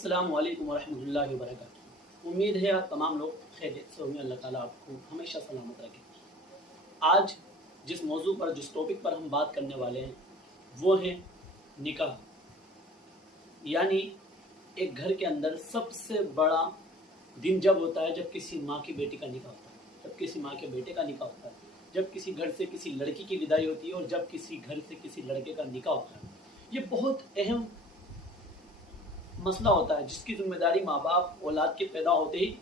السلام علیکم ورحمۃ اللہ وبرکاتہ۔ امید ہے آپ تمام لوگ خیریت سے ہوں گے۔ اللہ تعالیٰ آپ کو ہمیشہ سلامت رکھے۔ آج جس موضوع پر جس ٹاپک پر ہم بات کرنے والے ہیں وہ ہے نکاح، یعنی ایک گھر کے اندر سب سے بڑا دن جب ہوتا ہے جب کسی ماں کی بیٹی کا نکاح ہوتا ہے، جب کسی ماں کے بیٹے کا نکاح ہوتا ہے، جب کسی گھر سے کسی لڑکی کی وداعی ہوتی ہے اور جب کسی گھر سے کسی لڑکے کا نکاح ہوتا ہے۔ یہ بہت اہم مسئلہ ہوتا ہے جس کی ذمہ داری ماں باپ اولاد کے پیدا ہوتے ہی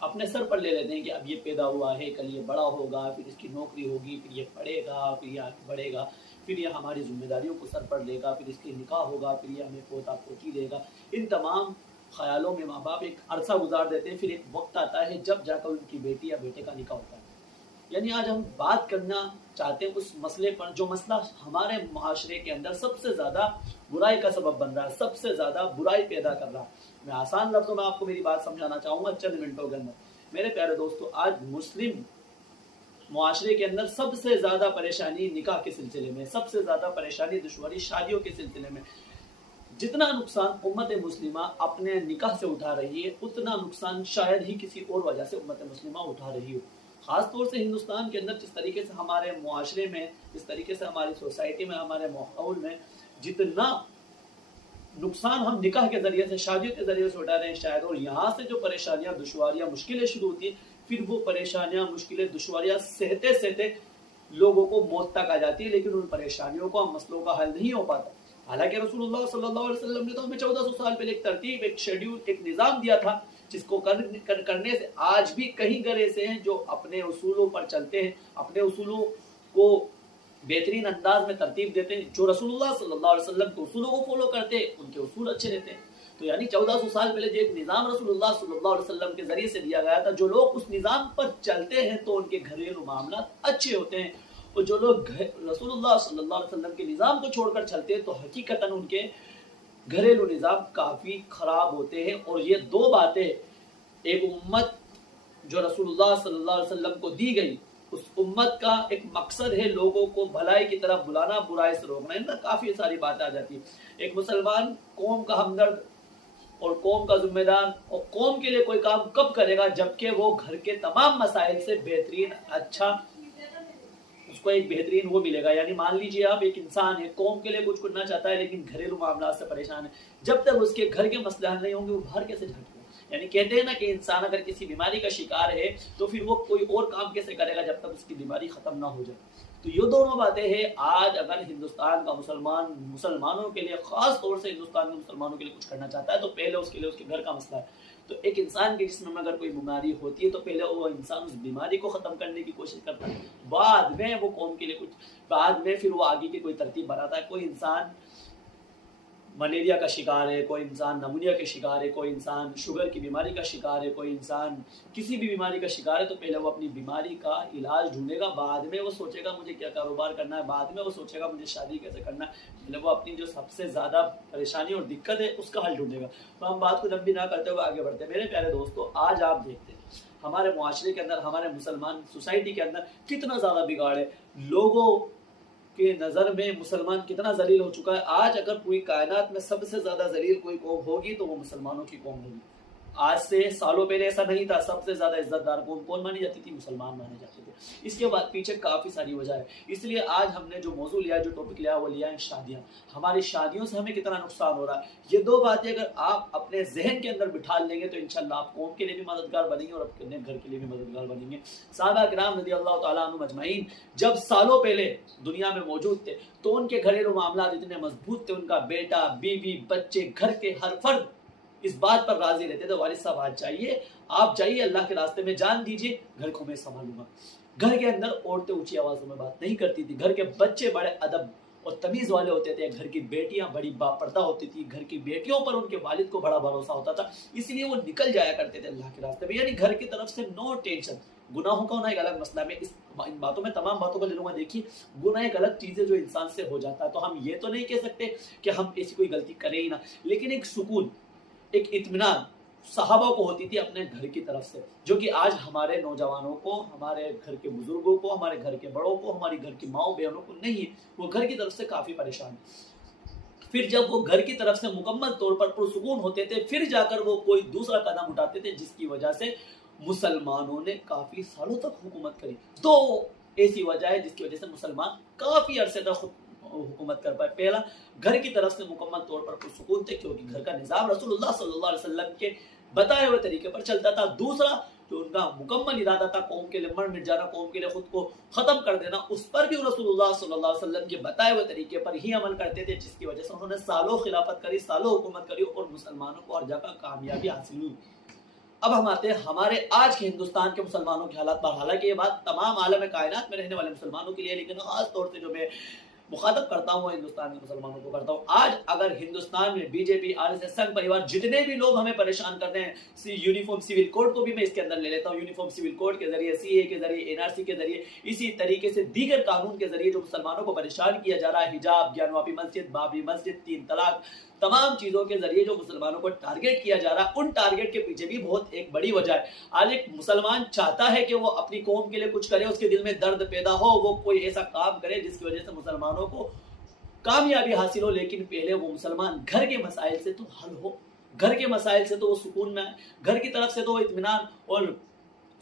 اپنے سر پر لے لیتے ہیں کہ اب یہ پیدا ہوا ہے، کل یہ بڑا ہوگا، پھر اس کی نوکری ہوگی، پھر یہ پڑھے گا، پھر یہ آگے بڑھے گا، پھر یہ ہماری ذمہ داریوں کو سر پر لے گا، پھر اس کے نکاح ہوگا، پھر یہ ہمیں پوتا پوتی دے گا۔ ان تمام خیالوں میں ماں باپ ایک عرصہ گزار دیتے ہیں، پھر ایک وقت آتا ہے جب جا کر ان کی بیٹی یا بیٹے کا نکاح ہوتا ہے۔ یعنی آج ہم بات کرنا چاہتے ہیں اس مسئلے پر جو مسئلہ ہمارے معاشرے کے اندر سب سے زیادہ برائی کا سبب بن رہا ہے، سب سے زیادہ برائی پیدا کر رہا ہے۔ میں آسان لفظوں میں آپ کو میری بات سمجھانا چاہوں گا چند منٹوں کے اندر۔ میرے پیارے دوستو، آج مسلم معاشرے کے اندر سب سے زیادہ پریشانی نکاح کے سلسلے میں، سب سے زیادہ پریشانی دشواری شادیوں کے سلسلے میں۔ جتنا نقصان امت مسلمہ اپنے نکاح سے اٹھا رہی ہے، اتنا نقصان شاید ہی کسی اور وجہ سے امت مسلمہ اٹھا رہی ہو۔ خاص طور سے ہندوستان کے اندر جس طریقے سے ہمارے معاشرے میں، جس طریقے سے ہماری سوسائٹی میں، ہمارے ماحول میں جتنا نقصان ہم نکاح کے ذریعے سے، شادیوں کے ذریعے سے اٹھا رہے ہیں شاید، اور یہاں سے جو پریشانیاں، دشواریاں، مشکلیں شروع ہوتی ہیں، پھر وہ پریشانیاں، مشکلیں، دشواریاں سہتے سہتے لوگوں کو موت تک آ جاتی ہے، لیکن ان پریشانیوں کا، مسئلوں کا حل نہیں ہو پاتا۔ حالانکہ رسول اللہ صلی اللہ علیہ وسلم نے تو ہمیں 1400 سال پہلے ایک ترتیب، ایک شیڈیول، ایک نظام دیا تھا، جس کو کرنے سے آج بھی کئی گھر ایسے ہیں جو اپنے اصولوں پر چلتے ہیں، اپنے اصولوں کو بہترین انداز میں ترتیب دیتے ہیں۔ جو رسول اللہ صلی اللہ علیہ وسلم کے اصولوں کو فالو کرتے ہیں، ان کے اصول اچھے رہتے ہیں۔ تو یعنی 1400 سال پہلے جو ایک نظام رسول اللہ صلی اللہ علیہ وسلم کے ذریعے سے دیا گیا تھا، جو لوگ اس نظام پر چلتے ہیں تو ان کے گھریلو معاملات اچھے ہوتے ہیں، اور جو لوگ رسول اللہ صلی اللہ علیہ وسلم کے نظام کو چھوڑ کر چلتے ہیں تو حقیقتاً ان کے گھریلو نظام کافی خراب ہوتے ہیں۔ اور یہ دو باتیں ایک امت جو رسول اللہ صلی اللہ علیہ وسلم کو دی گئی، اس امت کا ایک مقصد ہے لوگوں کو بھلائی کی طرف بلانا، برائی سے روکنا۔ ان میں کافی ساری باتیں آ جاتی ہیں۔ ایک مسلمان قوم کا ہمدرد اور قوم کا ذمہ دار، اور قوم کے لیے کوئی کام کب کرے گا جبکہ وہ گھر کے تمام مسائل سے بہترین، اچھا، اس کو ایک بہترین وہ ملے گا۔ یعنی مان لیجئے آپ ایک انسان ہے، قوم کے لیے کچھ کرنا چاہتا ہے لیکن گھریلو معاملات سے پریشان ہے، جب تک اس کے گھر کے مسئلے حل نہیں ہوں گے وہ باہر کیسے جھٹکے گا؟ یعنی کہتے ہیں نا کہ انسان اگر کسی بیماری کا شکار ہے تو پھر وہ کوئی اور کام کیسے کرے گا جب تک اس کی بیماری ختم نہ ہو جائے۔ تو یہ دونوں باتیں ہیں۔ آج اگر ہندوستان کا مسلمانوں کے لیے، خاص طور سے ہندوستان کے مسلمانوں کے لیے کچھ کرنا چاہتا ہے تو پہلے اس کے لیے اس کے گھر کا مسئلہ ہے۔ تو ایک انسان کے جسم میں اگر کوئی بیماری ہوتی ہے تو پہلے وہ انسان اس بیماری کو ختم کرنے کی کوشش کرتا ہے، بعد میں وہ قوم کے لیے کچھ، بعد میں پھر وہ آگے کی کوئی ترتیب بناتا ہے۔ کوئی انسان ملیریا کا شکار ہے، کوئی انسان نمونیا کے شکار ہے، کوئی انسان شوگر کی بیماری کا شکار ہے، کوئی انسان کسی بھی بیماری کا شکار ہے، تو پہلے وہ اپنی بیماری کا علاج ڈھونڈے گا، بعد میں وہ سوچے گا مجھے کیا کاروبار کرنا ہے، بعد میں وہ سوچے گا مجھے شادی کیسے کرنا ہے، پہلے وہ اپنی جو سب سے زیادہ پریشانی اور دقت ہے اس کا حل ڈھونڈے گا۔ تو ہم بات کو لمبی نہ کرتے ہوئے آگے بڑھتے ہیں۔ میرے پیارے دوستو، آج آپ دیکھتے ہیں ہمارے معاشرے کے اندر، ہمارے مسلمان سوسائٹی کے اندر کتنا زیادہ بگاڑ ہے، لوگوں کے نظر میں مسلمان کتنا ذلیل ہو چکا ہے۔ آج اگر پوری کائنات میں سب سے زیادہ ذلیل کوئی قوم ہوگی تو وہ مسلمانوں کی قوم ہوگی۔ آج سے سالوں پہلے ایسا نہیں تھا۔ سب سے زیادہ عزت دار قوم کون مانی جاتی تھی؟ مسلمان مانے جاتے تھے۔ اس کے بعد پیچھے کافی ساری وجہ ہے۔ اس لیے آج ہم نے جو موضوع لیا، جو ٹاپک لیا، وہ لیا ہے شادیاں۔ ہماری شادیوں سے ہمیں کتنا نقصان ہو رہا ہے، یہ دو باتیں اگر آپ اپنے ذہن کے اندر بٹھا لیں گے تو انشاءاللہ آپ قوم کے لیے بھی مددگار بنیں گے اور اپنے گھر کے لیے بھی مددگار بنیں گے۔ صحابہ کرام رضی اللہ تعالیٰ عنہم اجمعین جب سالوں پہلے دنیا میں موجود تھے تو ان کے گھریلو معاملات اتنے مضبوط تھے، ان کا بیٹا، بیوی، بچے، گھر کے ہر فرد اس بات پر راضی رہتے تھے، والد صاحب آج چاہیے، آپ جائیے اللہ کے راستے میں جان دیجیے، گھر کو میں سنبھالوں گا۔ گھر کے اندر عورتیں اونچی آوازوں میں بات نہیں کرتی تھی، گھر کے بچے بڑے ادب اور تمیز والے ہوتے تھے، گھر کی بیٹیاں بڑی باپردہ ہوتی تھی، گھر کی بیٹیوں پر ان کے والد کو بڑا بھروسہ ہوتا تھا، اس لیے وہ نکل جایا کرتے تھے اللہ کے راستے میں۔ یعنی گھر کی طرف سے نو ٹینشن۔ گناہوں کا ہونا ایک الگ مسئلہ ہے، میں ان باتوں میں تمام باتوں کو لے لوں گا۔ دیکھیے، گناہ ایک الگ چیز ہے جو انسان سے ہو جاتا ہے، تو ہم یہ تو نہیں کہہ سکتے کہ ہم ایسی کوئی غلطی کریں ہی نہ، لیکن ایک سکون، ایک اطمینان صحابہ کو ہوتی تھی اپنے گھر کی طرف سے، جو کہ آج ہمارے نوجوانوں کو، ہمارے گھر کے بزرگوں کو، ہمارے گھر کے بڑوں کو، ہماری گھر کی ماؤں بہنوں کو نہیں ہے۔ وہ گھر کی طرف سے کافی پریشان ہے۔ پھر جب وہ گھر کی طرف سے مکمل طور پر پرسکون ہوتے تھے پھر جا کر وہ کوئی دوسرا قدم اٹھاتے تھے، جس کی وجہ سے مسلمانوں نے کافی سالوں تک حکومت کری۔ دو ایسی وجہ ہے جس کی وجہ سے مسلمان کافی عرصے تک حکومت کر پائے۔ پہلا، گھر کی طرف سے مکمل طور پر پرسکون تھے کیونکہ گھر کا نظام رسول اللہ صلی اللہ علیہ وسلم کے بتائے ہوئے طریقے پر چلتا تھا۔ دوسرا، جو ان کا مکمل ارادہ تھا قوم کے لیے مر مٹ جانا، قوم کے لیے خود کو ختم کر دینا، اس پر بھی رسول اللہ صلی اللہ علیہ وسلم کے بتائے ہوئے طریقے پر ہی عمل کرتے تھے، جس کی وجہ سے انہوں نے سالوں خلافت کری، سالوں حکومت کری اور مسلمانوں کو ہر جگہ کامیابی حاصل ہوئی۔ اب ہم آتے ہیں ہمارے آج کے ہندوستان کے مسلمانوں کے حالات پر۔ حالانکہ یہ بات تمام عالم کائنات میں رہنے والے مسلمانوں کے لیے، لیکن خاص طور سے جو میں مخاطب کرتا ہوں وہ ہندوستان کے مسلمانوں کو کرتا ہوں۔ آج اگر ہندوستان میں بی جے پی، آر ایس ایس، سنگھ پریوار، جتنے بھی لوگ ہمیں پریشان کرتے ہیں، یونیفارم سول کوڈ کو بھی میں اس کے اندر لے لیتا ہوں، یونیفارم سول کوڈ کے ذریعے، سی اے کے ذریعے، این آر سی کے ذریعے، اسی طریقے سے دیگر قانون کے ذریعے جو مسلمانوں کو پریشان کیا جا رہا ہے، حجاب، گیان واپی مسجد، بابری مسجد، 3 طلاق، تمام چیزوں کے ذریعے جو مسلمانوں کو ٹارگٹ کیا جا رہا ہے، ان ٹارگٹ کے پیچھے بھی بہت ایک بڑی وجہ ہے۔ آج ایک مسلمان چاہتا ہے کہ وہ اپنی قوم کے لیے کچھ کرے، اس کے دل میں درد پیدا ہو، وہ کوئی ایسا کام کرے جس کی وجہ سے مسلمانوں کو کامیابی حاصل ہو، لیکن پہلے وہ مسلمان گھر کے مسائل سے تو حل ہو، گھر کے مسائل سے تو وہ سکون میں آئے، گھر کی طرف سے تو وہ اطمینان اور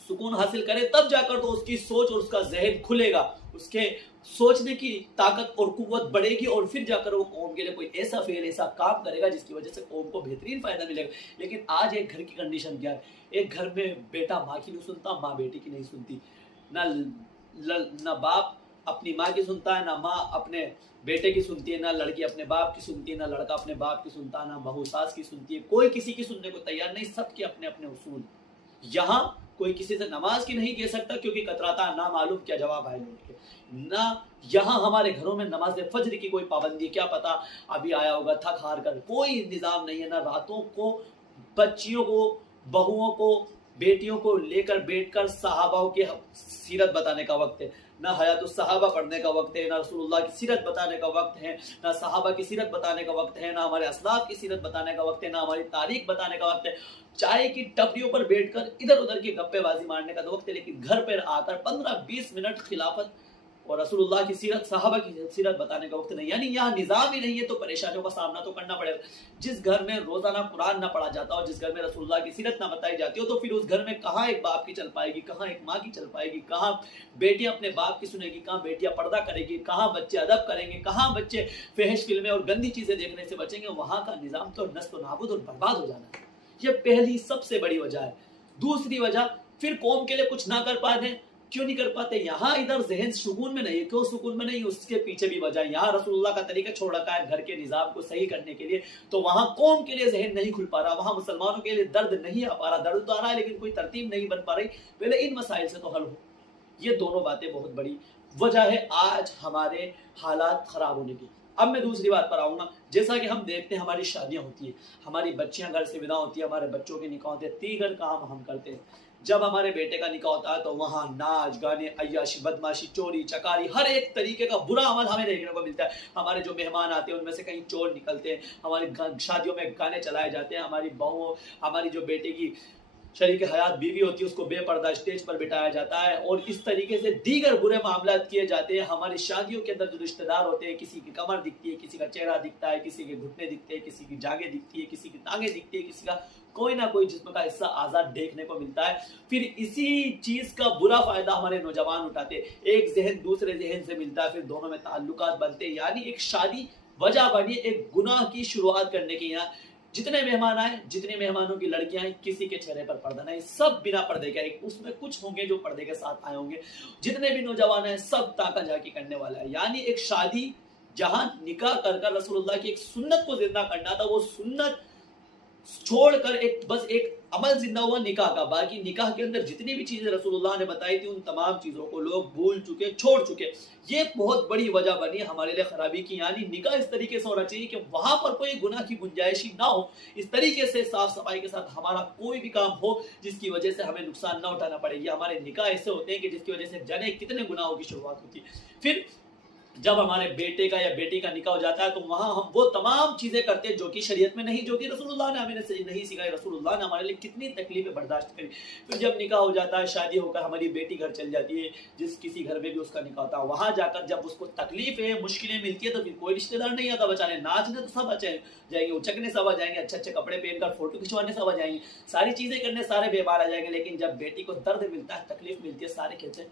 سکون حاصل کرے، تب جا کر تو اس کی سوچ اور اس کا ذہن کھلے گا، اس کے سوچنے کی طاقت اور قوت بڑھے گی، اور پھر جا کر وہ قوم کے لیے کوئی ایسا فعل، ایسا کام کرے گا جس کی وجہ سے قوم کو بہترین فائدہ ملے گا۔ لیکن آج ایک گھر کی کنڈیشن کیا ہے؟ ایک گھر میں بیٹا ماں کی نہیں سنتا، ماں بیٹی کی نہیں سنتی، نہ باپ اپنی ماں کی سنتا ہے، نہ ماں اپنے بیٹے کی سنتی ہے، نہ لڑکی اپنے باپ کی سنتی ہے، نہ لڑکا اپنے باپ کی سنتا ہے، نہ بہو ساس کی سنتی ہے، کوئی کسی کی سننے کو تیار نہیں، سب کے اپنے اپنے اصول۔ یہاں کوئی کسی سے نماز کی نہیں کہہ سکتا کیونکہ کتراتا نہ معلوم کیا جواب آئے لوٹ کے، نہ یہاں ہمارے گھروں میں نماز فجر کی کوئی پابندی، کیا پتا ابھی آیا ہوگا تھک ہار کر، کوئی نظام نہیں ہے، نہ راتوں کو بچیوں کو، بہوؤں کو، بیٹیوں کو لے کر بیٹھ کر صحابہ کی سیرت بتانے کا وقت ہے، نہ حیات الصحابہ پڑھنے کا وقت ہے، نہ رسول اللہ کی سیرت بتانے کا وقت ہے، نہ صحابہ کی سیرت بتانے کا وقت ہے، نہ ہمارے اسلاف کی سیرت بتانے کا وقت ہے، نہ ہماری تاریخ بتانے کا وقت ہے۔ چائے کی ٹپریوں پر بیٹھ کر ادھر ادھر کی گپے بازی مارنے کا وقت ہے، لیکن گھر پر آ کر 15-20 منٹ خلافت اور رسول اللہ کی سیرت، صحابہ کی سیرت بتانے کا وقت نہیں۔ یعنی یہاں نظام ہی نہیں ہے تو پریشانیوں کا سامنا تو کرنا پڑے گا۔ جس گھر میں روزانہ قرآن نہ پڑھا جاتا ہو، جس گھر میں رسول اللہ کی سیرت نہ بتائی جاتی ہو، تو پھر اس گھر میں کہاں ایک باپ کی چل پائے گی، کہاں ایک ماں کی چل پائے گی، کہاں بیٹیاں اپنے باپ کی سنے گی، کہاں بیٹیاں پردہ کرے گی، کہاں بچے ادب کریں گے، کہاں بچے فحش فلمیں اور گندی چیزیں دیکھنے سے بچیں گے۔ وہاں کا نظام تو نست و نابود اور برباد ہو جانا ہے۔ یہ پہلی سب سے بڑی وجہ ہے۔ دوسری وجہ، پھر قوم کے لیے کچھ نہ کر پاتے، کیوں نہیں کر پاتے؟ یہاں ادھر ذہن سکون میں نہیں ہے۔ کیوں سکون میں نہیں؟ اس کے پیچھے بھی وجہ ہے۔ یہاں رسول اللہ کا طریقہ چھوڑ رکھا ہے گھر کے نظام کو صحیح کرنے کے لیے، تو وہاں قوم کے لیے ذہن نہیں کھل پا رہا، وہاں مسلمانوں کے لیے درد نہیں آ پا رہا، درد تو آ رہا ہے لیکن کوئی ترتیب نہیں بن پا رہی۔ پہلے ان مسائل سے تو حل ہو۔ یہ دونوں باتیں بہت بڑی وجہ ہے آج ہمارے حالات خراب ہونے کی۔ اب میں دوسری بات پر آؤں گا۔ جیسا کہ ہم دیکھتے ہیں ہماری شادیاں ہوتی ہیں، ہماری بچیاں گھر سے ودا ہوتی ہیں، ہمارے بچوں کے نکاح ہوتے ہیں، دیگر کام ہم کرتے ہیں۔ جب ہمارے بیٹے کا نکاح ہوتا ہے تو وہاں ناچ گانے، عیاشی، بدماشی، چوری چکاری، ہر ایک طریقے کا برا عمل ہمیں دیکھنے کو ملتا ہے۔ ہمارے جو مہمان آتے ہیں ان میں سے کہیں چور نکلتے ہیں، ہماری شادیوں میں گانے چلائے جاتے ہیں، ہماری بہو، ہماری جو بیٹے کی شریک حیات بیوی ہوتی ہے اس کو بے پردہ اسٹیج پر بٹھایا جاتا ہے، اور اس طریقے سے دیگر برے معاملات کیے جاتے ہیں۔ ہماری شادیوں کے اندر جو رشتہ دار ہوتے ہیں، کسی کی کمر دکھتی ہے، کسی کا چہرہ دکھتا ہے، کسی کے گھٹنے دکھتے ہیں، کسی کی جانگیں دکھتی ہے، کسی کی ٹانگیں دکھتی ہے، کسی کا کوئی نہ کوئی جسم کا حصہ آزاد دیکھنے کو ملتا ہے۔ پھر اسی چیز کا برا فائدہ ہمارے نوجوان اٹھاتے ہیں، ایک ذہن دوسرے ذہن سے ملتا ہے، پھر دونوں میں تعلقات بنتے ہیں، یعنی ایک شادی وجہ بنی ایک گناہ کی شروعات کرنے کی۔ یہاں جتنے مہمان آئے، جتنے مہمانوں کی لڑکیاں ہیں، کسی کے چہرے پر پردہ نہیں، سب بنا پردے کے۔ اس میں کچھ ہوں گے جو پردے کے ساتھ آئے ہوں گے، جتنے بھی نوجوان ہیں سب تاکہ جاکی کرنے والا ہے۔ یعنی ایک شادی جہاں نکاح کر کر رسول اللہ کی ایک سنت کو زندہ کرنا تھا، وہ سنت چھوڑ کر بس ایک عمل زندہ ہوا نکاح کا۔ باقی نکاح کے اندر جتنی بھی چیزیں رسول اللہ نے بتائی تھی ان تمام چیزوں کو لوگ بھول چکے، چھوڑ چکے۔ یہ بہت بڑی وجہ بنی ہمارے لیے خرابی کی۔ یعنی نکاح اس طریقے سے ہونا چاہیے کہ وہاں پر کوئی گناہ کی گنجائش ہی نہ ہو، اس طریقے سے صاف صفائی کے ساتھ ہمارا کوئی بھی کام ہو جس کی وجہ سے ہمیں نقصان نہ اٹھانا پڑے۔ یہ ہمارے نکاح ایسے ہوتے ہیں کہ جس کی وجہ سے جانے کتنے گناہوں کی شروعات ہوتی ہے۔ پھر جب ہمارے بیٹے کا یا بیٹی کا نکاح ہو جاتا ہے تو وہاں ہم وہ تمام چیزیں کرتے ہیں جو کہ شریعت میں نہیں، جو کہ رسول اللہ نے ہمیں نہیں سکھائی. رسول اللہ نے ہمارے لیے کتنی تکلیفیں برداشت کری. پھر جب نکاح ہو جاتا ہے، شادی ہو کر ہماری بیٹی گھر چل جاتی ہے، جس کسی گھر میں بھی اس کا نکاح ہوتا ہے، وہاں جا کر جب اس کو تکلیفیں مشکلیں ملتی ہے تو پھر کوئی رشتہ دار نہیں آتا بچانے. ناچنے تو سب جائیں گے، اچکنے سب آ جائیں گے، اچھے اچھے کپڑے پہن کر فوٹو کھنچوانے سب آ جائیں گے، ساری چیزیں کرنے سارے بیمار آ جائیں گے. لیکن جب بیٹی کو درد ملتا ہے، تکلیف ملتی ہے، سارے کہتے ہیں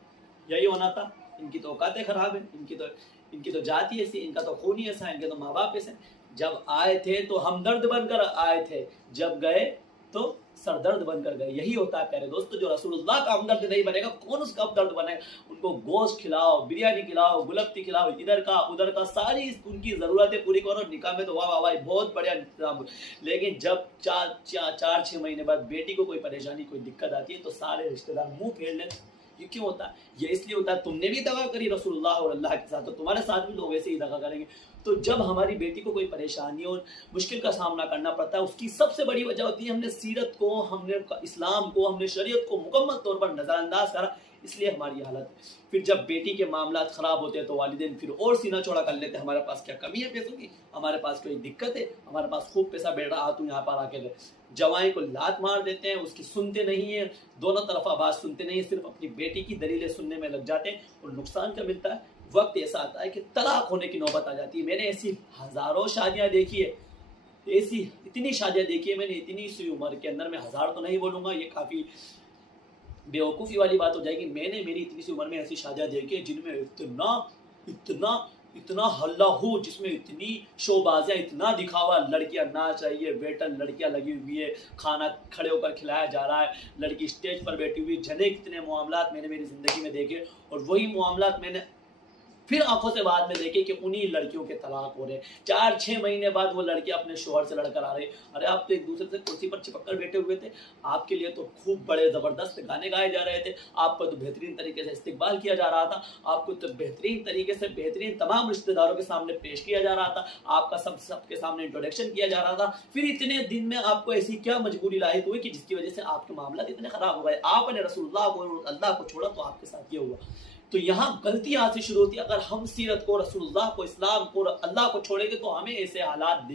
یہی ہونا تھا، ان کی تو اوقاتیں خراب ہیں، ان کی تو جات ہی ایسی، ان کا تو خون ہی ایسا ہے، ان کے تو ماں باپ ایسے. جب آئے تھے تو ہمدرد بن کر آئے تھے، جب گئے تو سردرد بن کر گئے. یہی ہوتا ہے پیارے دوستو. جو رسول اللہ کا ہمدرد نہیں بنے گا، کون اس کا ہمدرد بنے گا؟ ان کو گوشت کھلاؤ، بریانی کھلاؤ، گلپتی کھلاؤ، ادھر کا ادھر کا، ساری ان کی ضرورتیں پوری کرو. نکاح میں تو واہ واہ واہ بہت بڑھیا انتظام. لیکن جب 4-6 مہینے بعد بیٹی کو کوئی پریشانی، کوئی دقت آتی ہے تو سارے رشتہ دار منہ پھیر لیتے. یہ کیوں ہوتا ہے؟ یہ اس لیے ہوتا ہے تم نے بھی دغا کری رسول اللہ اور اللہ کے ساتھ، تو تمہارے ساتھ بھی لوگ ایسے ہی دغا کریں گے. تو جب ہماری بیٹی کو کوئی پریشانی اور مشکل کا سامنا کرنا پڑتا ہے، اس کی سب سے بڑی وجہ ہوتی ہے ہم نے سیرت کو، ہم نے اسلام کو، ہم نے شریعت کو مکمل طور پر نظر انداز کرا، اس لیے ہماری حالت. پھر جب بیٹی کے معاملات خراب ہوتے ہیں تو والدین پھر اور سینہ چوڑا کر لیتے ہیں. ہمارے پاس کیا کمی ہے پیسوں کی؟ ہمارے پاس کوئی دقت ہے؟ ہمارے پاس خوب پیسہ بیٹھ رہا، تو یہاں پر آ کے جوائیں کو لات مار دیتے ہیں، اس کی سنتے نہیں ہیں، دونوں طرف بات سنتے نہیں ہیں، صرف اپنی بیٹی کی دلیلیں سننے میں لگ جاتے ہیں. اور نقصان کیا ملتا ہے؟ وقت ایسا آتا ہے کہ طلاق ہونے کی نوبت آ جاتی ہے. میں نے ایسی ہزاروں شادیاں دیکھی ہے، ایسی اتنی شادیاں دیکھی ہے میں نے اتنی سی عمر کے اندر. میں ہزار تو نہیں بولوں گا، یہ کافی بیوقوفی والی بات ہو جائے گی. میں نے میری اتنی سی عمر میں ایسی شادیاں دیکھی ہے جن میں اتنا ہلہ ہو، جس میں اتنی شو بازیاں، اتنا دکھاوا، لڑکیاں ناچ رہی ہے، ویٹر لڑکیاں لگی ہوئی ہے، کھانا کھڑے ہو کر کھلایا جا رہا ہے، لڑکی اسٹیج پر بیٹھی ہوئی. جنے کتنے معاملات میں نے میری زندگی میں دیکھے، اور وہی معاملات میں نے پھر آنکھوں سے بعد میں دیکھے کہ انہی لڑکیوں کے طلاق ہو رہے. 4-6 مہینے بعد وہ لڑکی اپنے شوہر سے لڑ کر آ رہی. ارے آپ تو ایک دوسرے سے کرسی پر چپک کر بیٹھے ہوئے تھے، آپ کے لیے تو خوب بڑے زبردست گانے گائے جا رہے تھے، آپ کو تو بہترین طریقے سے استقبال کیا جا رہا تھا، آپ کو تو بہترین طریقے سے بہترین تمام رشتہ داروں کے سامنے پیش کیا جا رہا تھا، آپ کا سب کے سامنے انٹروڈکشن کیا جا رہا تھا. پھر اتنے دن میں آپ کو ایسی کیا مجبوری لاحق ہوئی کہ جس کی وجہ سے آپ کے معاملات اتنے خراب ہو گئے؟ آپ نے رسول اللہ کو، اللہ کو چھوڑا تو آپ کے ساتھ یہ ہوا. تو یہاں غلطی یہاں سے شروع ہوتی ہے. اگر ہم سیرت کو، رسول اللہ کو، اسلام کو، اللہ کو چھوڑیں گے تو ہمیں ایسے حالات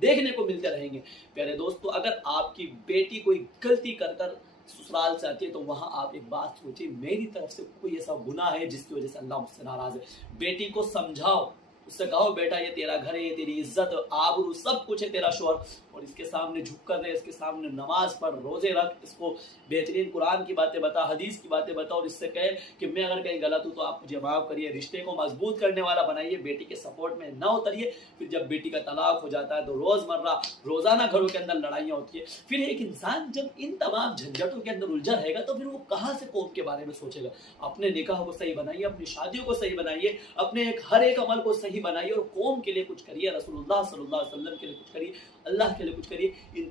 دیکھنے کو ملتے رہیں گے. پیارے دوستو، اگر آپ کی بیٹی کوئی غلطی کر سسرال سے آتی ہے تو وہاں آپ ایک بات سوچیں، میری طرف سے کوئی ایسا گناہ ہے جس کی وجہ سے اللہ مجھ سے ناراض ہے؟ بیٹی کو سمجھاؤ، اس سے کہو بیٹا یہ تیرا گھر ہے، یہ تیری عزت، آبرو، سب کچھ ہے تیرا شوہر، اور اس کے سامنے جھک کر رہے، اس کے سامنے نماز پڑھ، روزے رکھ، اس کو بہترین قرآن کی باتیں بتا، حدیث کی باتیں بتا، اور اس سے کہے کہ میں اگر کہیں غلط ہوں تو آپ مجھے معاف کریے. رشتے کو مضبوط کرنے والا بنائیے، بیٹی کے سپورٹ میں نہ اتریے. پھر جب بیٹی کا طلاق ہو جاتا ہے تو روزانہ گھروں کے اندر لڑائیاں ہوتی ہیں. پھر ایک انسان جب ان تمام جھنجھٹوں کے اندر الجھا رہے گا تو پھر وہ کہاں سے قوم کے بارے میں سوچے گا؟ اپنے نکاح کو صحیح بنائیے، اپنی شادیوں کو صحیح بنائیے، اپنے ہر ایک عمل کو صحیح بنائیے، اور قوم کے لیے کچھ کریے، رسول اللہ صلی اللہ علیہ وسلم کے لیے کچھ کریے، اللہ کے لیے کچھ کریے. ان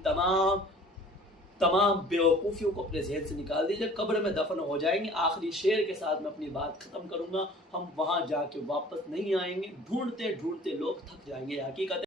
تمام بیوقوفیوں کو اپنے ذہن سے نکال دیجیے. قبر میں دفن ہو جائیں گے. آخری شعر کے ساتھ میں اپنی بات ختم کروں گا. ہم وہاں جا کے واپس نہیں آئیں گے، ڈھونڈتے ڈھونڈتے لوگ تھک جائیں گے. حقیقت